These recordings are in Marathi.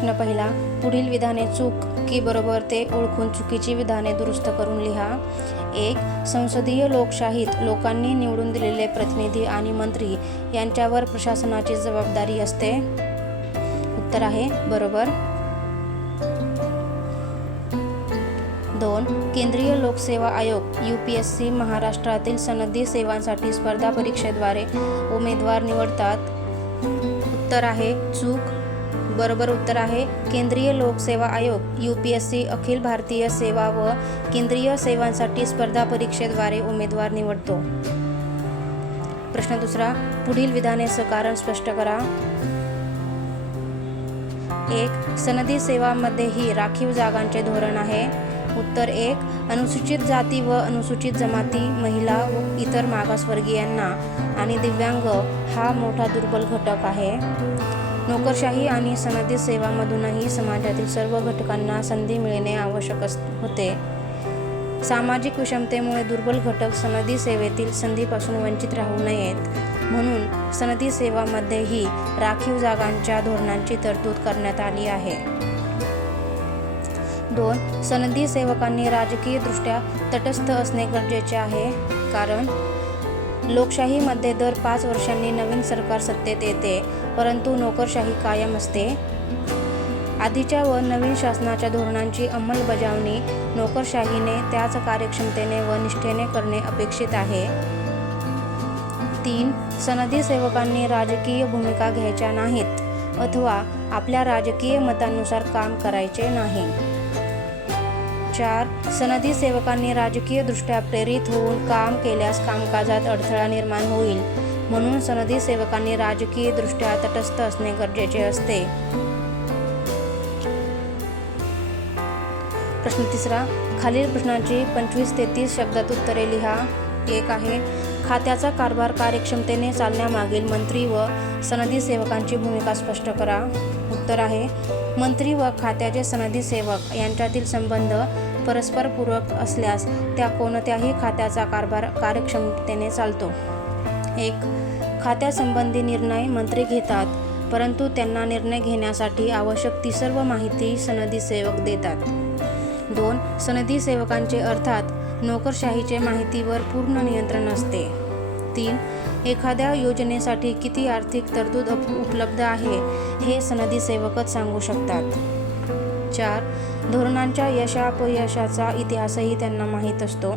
प्रश्न पहिला, पुढील विधाने चूक की बरोबर ते ओळखून चुकीची विधाने दुरुस्त करून लिहा. 1. संसदीय लोकशाहीत लोकांनी निवडून दिलेले प्रतिनिधी आणि मंत्री यांच्यावर प्रशासनाची जबाबदारी असते. उत्तर आहे बरोबर. 2. केंद्रीय लोकसेवा आयोग UPSC महाराष्ट्रातील सनदी सेवांसाठी स्पर्धा परीक्षेद्वारे उमेदवार निवडतात. उत्तर आहे चूक. बरोबर उत्तर आहे केंद्रीय लोकसेवा आयोग UPSC अखिल भारतीय सेवा व केंद्रीय सेवांसाठी स्पर्धा परीक्षेद्वारे उमेदवार निवडतो. प्रश्न दुसरा, पुढील विधानेचं कारण स्पष्ट करा. 1. सनदी सेवांमध्येही राखीव जागांचे धोरण आहे. उत्तर 1. अनुसूचित जाती व अनुसूचित जमाती, महिला व इतर मागासवर्गीयांना आणि दिव्यांग हा मोठा दुर्बल घटक आहे. नोकरशाही आणि सनदी सेवांमधूनही समाजातील सर्व घटकांना संधी मिळणे आवश्यक होते. सामाजिक विषमतेमुळे दुर्बल घटक सनदी सेवेतील संधीपासून वंचित राहू नयेत म्हणून सनदी सेवांमध्येही राखीव जागांच्या धोरणांची तरतूद करण्यात आली आहे. 2. सनदी सेवकांनी राजकीयदृष्ट्या तटस्थ असणे गरजेचे आहे, कारण लोकशाहीमध्ये दर 5 वर्षांनी नवीन सरकार सत्तेत येते, परंतु नोकरशाही कायम असते. आधीच्या व नवीन शासनाच्या धोरणांची अंमलबजावणी नोकरशाहीने त्याच कार्यक्षमतेने व निष्ठेने करणे अपेक्षित आहे. 3. सनदी सेवकांनी राजकीय भूमिका घ्यायच्या नाहीत अथवा आपल्या राजकीय मतांनुसार काम करायचे नाही. 4. सनदी सेवकांनी राजकीयदृष्ट्या प्रेरित होऊन काम केल्यास कामकाजात अडथळा निर्माण होईल म्हणून सनदी सेवकांनी राजकीयदृष्ट्या तटस्थ असणे गरजेचे असते. प्रश्न तिसरा, खालील प्रश्नांची 25 ते 30 शब्दात उत्तरे लिहा. 1 आहे, खात्याचा कारभार कार्यक्षमतेने चालण्यामागील मंत्री व सनदी सेवकांची भूमिका स्पष्ट करा. उत्तर आहे, मंत्री व खात्याचे सनदी सेवक यांच्यातील संबंध परस्परपूरक असल्यास त्या कोणत्याही खात्याचा कारभार कार्यक्षमतेने चालतो. 1. खात्यासंबंधी निर्णय मंत्री घेतात, परंतु त्यांना निर्णय घेण्यासाठी आवश्यक ती सर्व माहिती सनदी सेवक देतात. 2. सनदी सेवकांचे अर्थात नोकरशाहीचे माहितीवर पूर्ण नियंत्रण असते. 3. एखाद्या योजनेसाठी किती आर्थिक तरतूद उपलब्ध आहे हे सनदी सेवकच सांगू शकतात. 4. धोरणांच्या यशापयशाचा इतिहासही त्यांना माहीत असतो.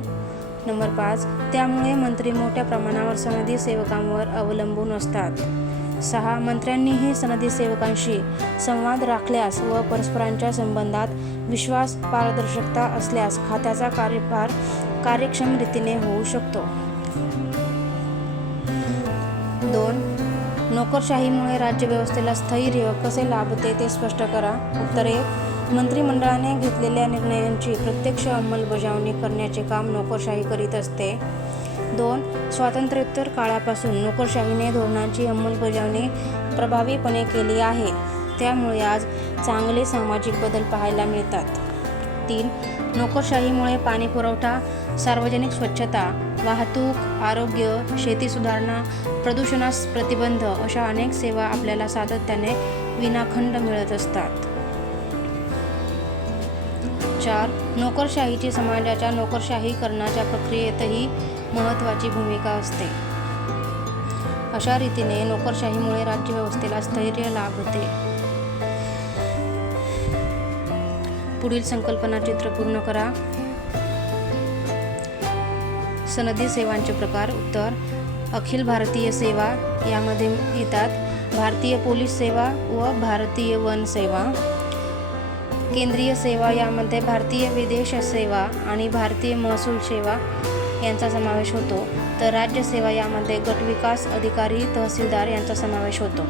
नंबर 5. त्यामुळे मंत्री मोठ्या प्रमाणावर सनदी सेवकांवर अवलंबून असतात. 6. मंत्र्यांनीही सनदी सेवकांशी संवाद राखल्यास व परस्परांच्या संबंधात विश्वास पारदर्शकता असल्यास खात्याचा कार्यभार कार्यक्षम रीतीने होऊ शकतो. 2. नोकरशाहीमुळे राज्यव्यवस्थेला स्थैर्य कसे लाभते ते स्पष्ट करा. उत्तर 1. मंत्रिमंडळाने घेतलेल्या निर्णयांची प्रत्यक्ष अंमलबजावणी करण्याचे काम नोकरशाही करीत असते. 2. स्वातंत्र्योत्तर काळापासून नोकरशाहीने धोरणांची अंमलबजावणी प्रभावीपणे केली आहे, त्यामुळे आज चांगले सामाजिक बदल पाहायला मिळतात. 3. नोकरशाहीमुळे पाणीपुरवठा, सार्वजनिक स्वच्छता, वाहतूक, आरोग्य, शेती सुधारणा, प्रदूषणास प्रतिबंध अशा अनेक सेवा आपल्याला सातत्याने विनाखंड मिळत असतात. 4. नोकरशाहीची समाजाच्या नोकरशाहीकरणाच्या प्रक्रियेतही महत्त्वाची भूमिका असते. अशा रीतीने नोकरशाहीमुळे राज्यव्यवस्थेला स्थैर्य लाभते. पुढील संकल्पना चित्र पूर्ण करा. सनदी सेवांचे प्रकार. उत्तर, अखिल भारतीय सेवा यामध्ये येतात भारतीय पोलीस सेवा व भारतीय वन सेवा. केंद्रीय सेवा यामध्ये भारतीय विदेश सेवा आणि भारतीय महसूल सेवा यांचा समावेश होतो, तर राज्य सेवा यामध्ये गटविकास अधिकारी तहसीलदार यांचा समावेश होतो.